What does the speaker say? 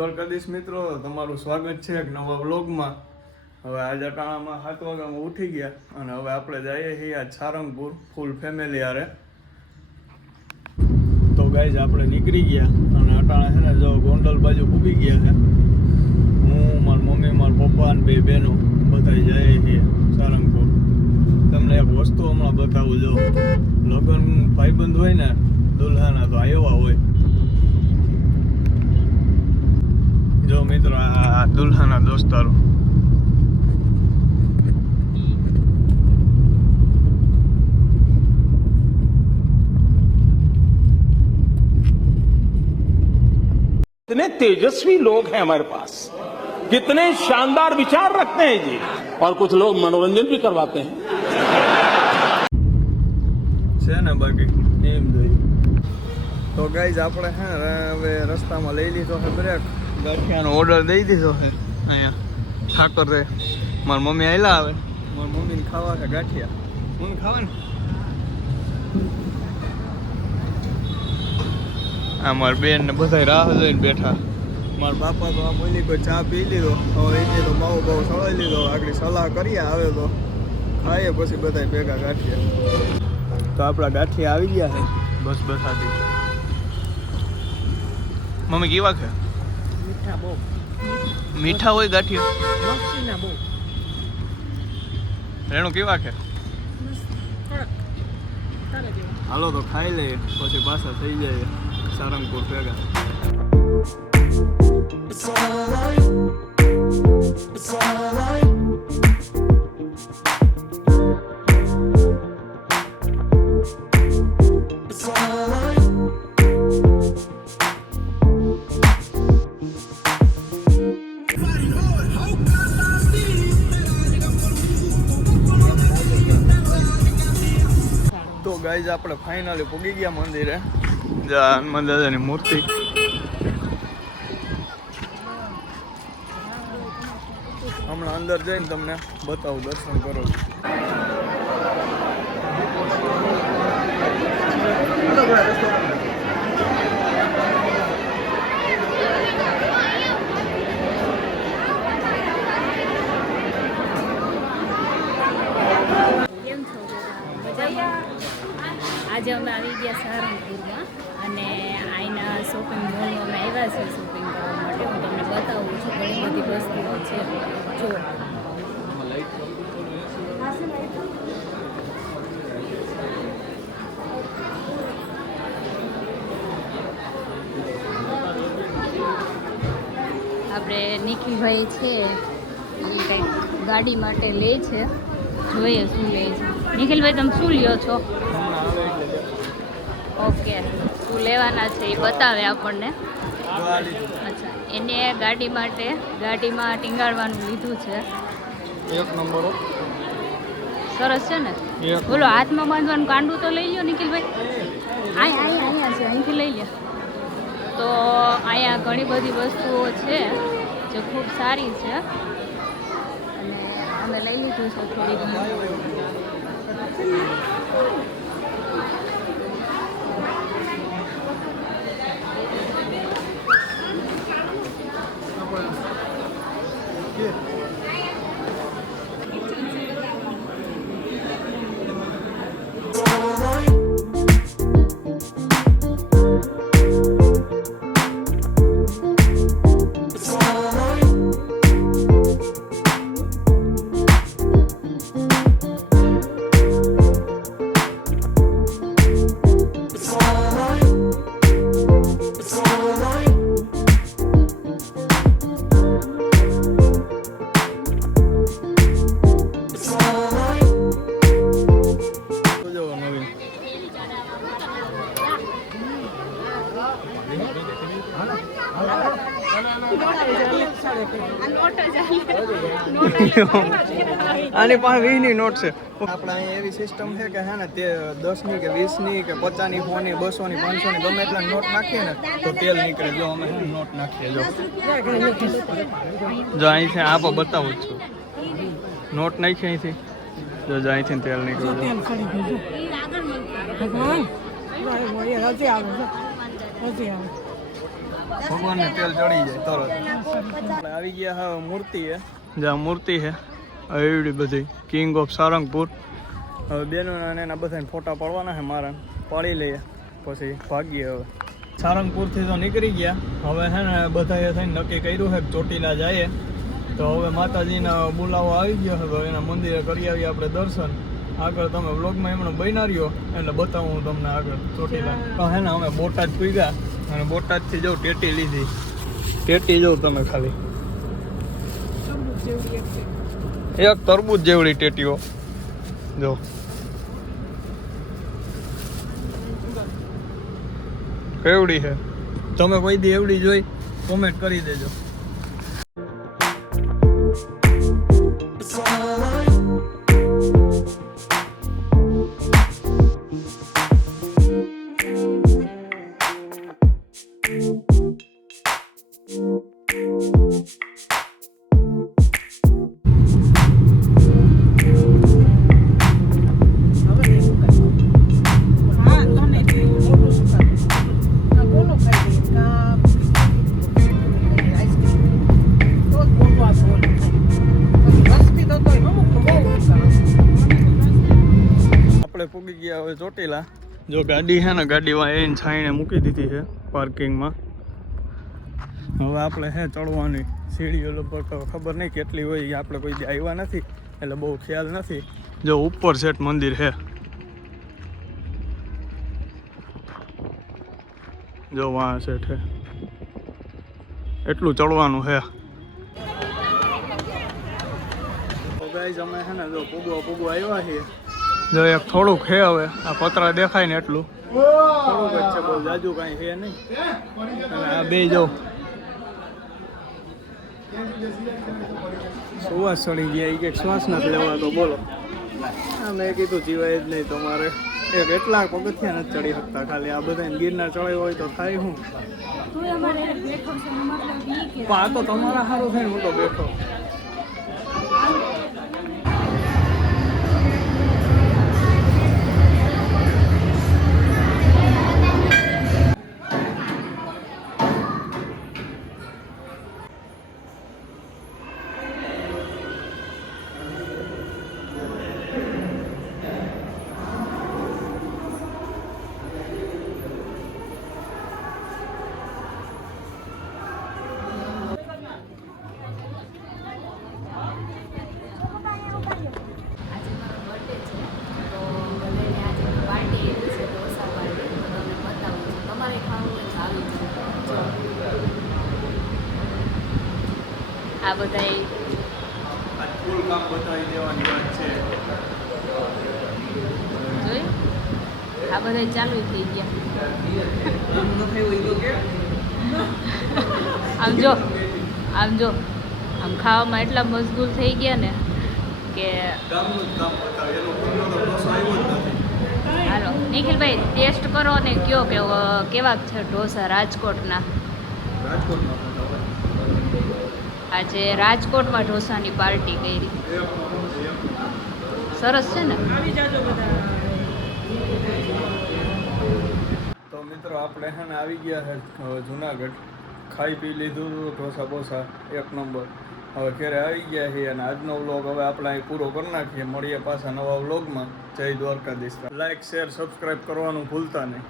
દ્વારકાધીશ મિત્રો, તમારું સ્વાગત છે એક નવા વ્લોગમાં. હવે આજે ટાણામાં 7 વાગ્યામાં ઉઠી ગયા અને હવે આપણે જઈએ છીએ આજ સારંગપુર ફૂલ ફેમિલી હારે. તો ગાઈઝ આપણે નીકળી ગયા અને અટાણા છે ને જો ગોંડલ બાજુ પૂગી ગયા છે. હું, મારી મમ્મી, મારા પપ્પા અને 2 બહેનો બધા જઈએ છીએ સારંગપુર. તમને એક વસ્તુ હમણાં બતાવું. જો લગ્ન ભાઈબંધ હોય ને દુલ્હાના તો એવા હોય. જો મિત્રો, આ દુલ્હાના દોસ્તારો. कितने तेजस्वी लोग हैं हमारे पास, कितने शानदार विचार रखते हैं जी, और कुछ लोग मनोरंजन भी करवाते हैं. છે ને બાકી એમ જોઈએ તો ગાઈઝ આપણે હે હવે રસ્તામાં લઈ લીધો છે બ્રેક. ગાંઠિયાનો ઓર્ડર દઈ દીધો છે અહીંયા ઠાકોર રે. મારી મમ્મી આવેલા આવે, મારી મમ્મીને ખાવા છે ગાંઠિયા. મમ્મી ખાવા ને આ મારી બેન ને બધા રાહ જોઈને બેઠા. મારા બાપા તો આ બોલી કોઈ ચા પી લીધો, હવે એ તો માવો બાવો સળાઈ લીધો. આગળ સલાહ કરીએ આવે તો ખાઈએ પછી બધા ભેગા ગાંઠિયા. તો આપણા ગાંઠિયા આવી ગયા છે બસ બસાથી. મમ્મી કેવા છે? મીઠા બહુ મીઠા હોય ગાંઠિયા? મસ્તીના બહુ રેણુ કેવા છે? હાલો તો ખાઈ લઈએ પછી પાછા થઈ જાય સારંગપુર ભેગા. તો ગાઈઝ આપણે ફાઇનલી પૂગી ગયા મંદિરે. હનુમાન દાદાની મૂર્તિ. હમણાં અંદર જઈને તમને બતાવું, દર્શન કરો. આજે અમે આવી ગયા સારંગપુરમાં અને અહીંના શોપિંગ મોલમાં અમે આવ્યા છીએ શોપિંગ કરવા માટે. હું તમને બતાવું છું, ઘણી બધી વસ્તુઓ છે. જો આપણે નિખિલભાઈ છે એ કંઈક ગાડી માટે લે છે. જોઈએ શું લે છે. નિખિલભાઈ, તમે શું લ્યો છો? ઓકે, શું લેવાના છે એ બતાવે આપણને. અચ્છા, એને ગાડીમાં ટીંગાડવાનું લીધું છે. એક નંબર સરસ છે ને. બોલો, હાથમાં બાંધવાનું કાંડું તો લઈ લો નિખિલભાઈ. અહીંયા છે, અહીંથી લઈ લે. તો અહીંયા ઘણી બધી વસ્તુઓ છે જે ખૂબ સારી છે અને અમે લઈ લીધું છે થોડી ઘણી. આની પાસે 20 ની નોટ છે. આપણે અહીંયા એવી સિસ્ટમ છે કે હે ને તે 10 ની કે 20 ની કે 50 ની 100 ની 200 ની 500 ની ગમે એટલા નોટ નાખીએ ને તો તેલ નીકળે. જો અમે નોટ નાખીએ. જો અહીંથી આપો બતાવું છું. નોટ નાખી અહીંથી જો અહીંથી તેલ નીકળે. ભગવાનને તેલ ચડી જાય તરત. આપણે આવી ગયા હવે મૂર્તિ હે, જ્યાં મૂર્તિ છે એવડી બધી કિંગ ઓફ સારંગપુર. હવે બેનો અને એના બધાને ફોટા પાડવાના છે મારા, પાડી લઈએ પછી ભાગીએ. હવે સારંગપુરથી તો નીકળી ગયા, હવે છે ને બધાએ થઈને નક્કી કર્યું છે કે ચોટીલા જઈએ. તો હવે માતાજીના બોલાવો આવી ગયો છે, તો એના મંદિરે કરી આવીએ આપણે દર્શન. આગળ તમે વ્લોગમાં એમણે બન્યા રહ્યો એટલે બતાવું હું તમને આગળ ચોટીલા. તો હે ને અમે બોટાદ પૂગ્યા અને બોટાદથી જો ટેટી લીધી. ટેટી જો તમે ખાલી એક તરબૂચ જેવડી ટેટીઓ જો. કેવડી છે? તમે કોઈ દી એવડી જોઈ? કોમેન્ટ કરી દેજો. પૂગી ગયા હવે ચોટીલા. જો ગાડી છે ને ગાડીમાં એને છાઈને મૂકી દીધી છે પાર્કિંગમાં. હવે આપણે હે ચડવાની સીડીઓ લગભગ ખબર નહીં કેટલી હોય, આપણે કોઈ દી આવ્યા નથી એટલે બહુ ખ્યાલ નથી. જો ઉપર સેટ મંદિર છે, જો વાં સેટ છે, એટલું ચડવાનું છે. તો ગાઈઝ અમે છે ને જો પૂગવા આવ્યા છીએ. જો એક થોડુંક છે, હવે આ પતરા દેખાય ને એટલું થોડુંક જ છે, બહુ જાજુ કાંઈ છે નહીં. અને આ બે જો શ્વાસ ચડી ગયા, એક શ્વાસ નથી લેવાતો. બોલો, આ મેં કીધું જીવાય જ નહીં તમારે. એક એટલા પગથિયા નથી ચડી શકતા, ખાલી આ બધા ગિરનાર ચડાવ્યો હોય તો થાય શું? પણ આ તો તમારા સારું થાય ને, હું તો બેઠો. આ બધા ફૂલ કામ બતાવી દેવાની વાત છે. જોઈ આ બધા ચાલુ થઈ ગયા. આમ જો આમ ખાવામાં એટલા મશગુલ થઈ ગયા ને કે ગામનું જ કામ બતાવે, એનો ખુલ્લો તો ઢોસો આવ્યો જ નથી. હાલો નિખિલભાઈ ટેસ્ટ કરો ને કયો કે કેવા છે ઢોસા રાજકોટના. રાજકોટમાં આજે રાજકોટમાં ઢોસાની પાર્ટી કરી. સરસ છે ને? તો મિત્રો આપણે છે ને આવી ગયા છે જુનાગઢ. ખાઈ પી લીધું ઢોસા બોસા એક નંબર. હવે ઘરે આવી ગયા છીએ અને આજનો વ્લોગ હવે આપણે અહીં પૂરો કરી નાખીએ. મળીએ પાછા નવા વ્લોગમાં. જય દ્વારકાધીશ. લાઈક શેર સબસ્ક્રાઈબ કરવાનું ભૂલતા નહીં.